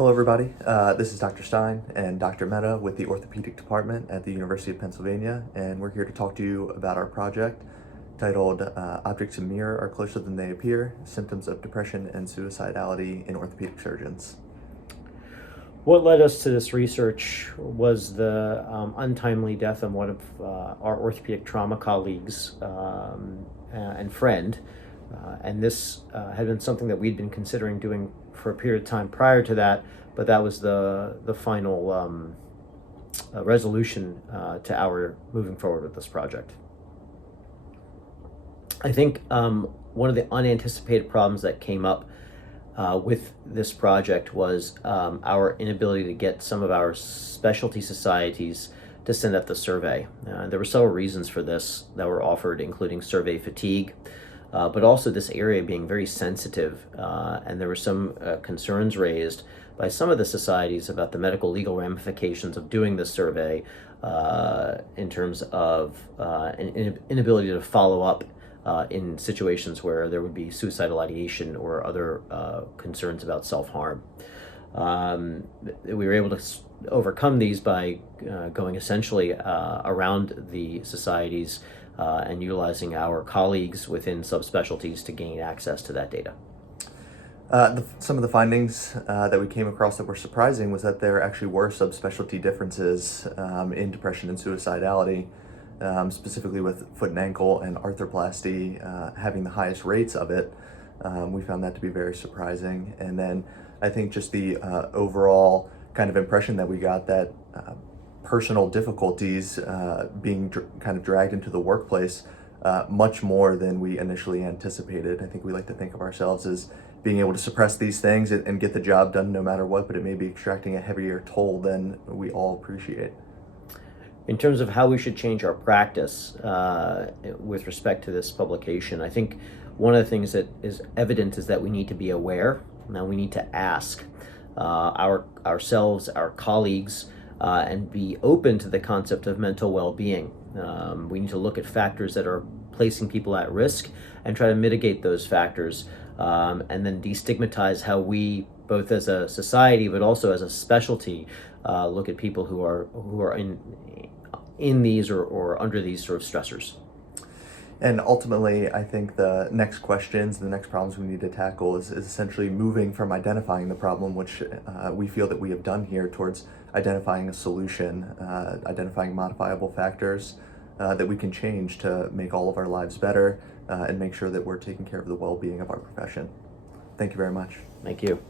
Hello everybody, this is Dr. Stein and Dr. Mehta with the Orthopaedic Department at the University of Pennsylvania, and we're here to talk to you about our project titled Objects in Mirror Are Closer Than They Appear, Symptoms of Depression and Suicidality in Orthopedic Surgeons. What led us to this research was the untimely death of one of our orthopedic trauma colleagues and friend. And this had been something that we'd been considering doing for a period of time prior to that, but that was the final resolution to our moving forward with this project. I think one of the unanticipated problems that came up with this project was our inability to get some of our specialty societies to send out the survey. There were several reasons for this that were offered, including survey fatigue, but also this area being very sensitive, and there were some concerns raised by some of the societies about the medical legal ramifications of doing this survey in terms of an inability to follow up in situations where there would be suicidal ideation or other concerns about self-harm. We were able to overcome these by going essentially around the societies and utilizing our colleagues within subspecialties to gain access to that data. Some of the findings that we came across that were surprising was that there actually were subspecialty differences in depression and suicidality, specifically with foot and ankle and arthroplasty having the highest rates of it. We found that to be very surprising. And then I think just the overall kind of impression that we got that personal difficulties being kind of dragged into the workplace much more than we initially anticipated. I think we like to think of ourselves as being able to suppress these things and get the job done no matter what, but it may be extracting a heavier toll than we all appreciate. In terms of how we should change our practice with respect to this publication, I think one of the things that is evident is that we need to be aware. Now we need to ask ourselves, our colleagues, and be open to the concept of mental well-being. We need to look at factors that are placing people at risk and try to mitigate those factors, and then destigmatize how we, both as a society but also as a specialty, look at people who are in these or under these sort of stressors. And ultimately, I think the next questions, the next problems we need to tackle is essentially moving from identifying the problem, which we feel that we have done here, towards identifying a solution, identifying modifiable factors that we can change to make all of our lives better and make sure that we're taking care of the well-being of our profession. Thank you very much. Thank you.